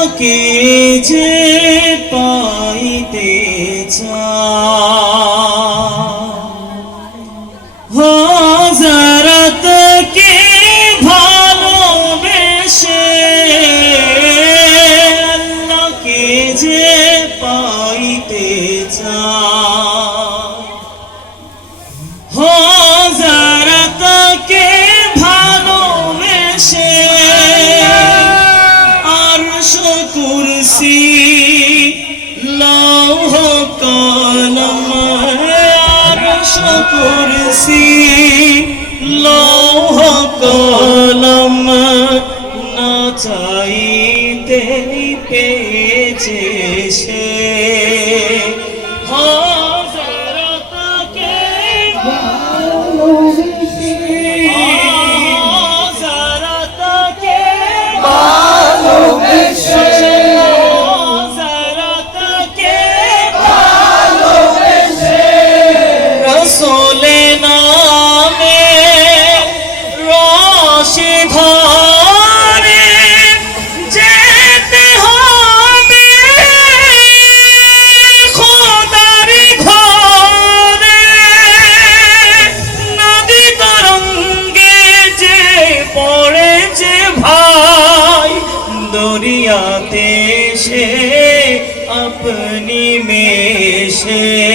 আল্লাহকে যে পাইতে হযরতকে ভালোবেসে আল্লাহকে যে পাইতে হযরতকে ভালোবেসে আরশ কুরসি লৌহ কলম আরশ কুরসি লৌহ কলম না চাইতেই পেয়েছে সে হযরতকে ভালোবেসে হযরতকে ভালোবেসে হযরতকে ভালোবেসে রাসূলে নামে রশি ধরে যেতে হবে খোদার ঘরে নদী তরঙ্গে যে পড়েছে ভাই দরিয়াতে সে আপনি মেশে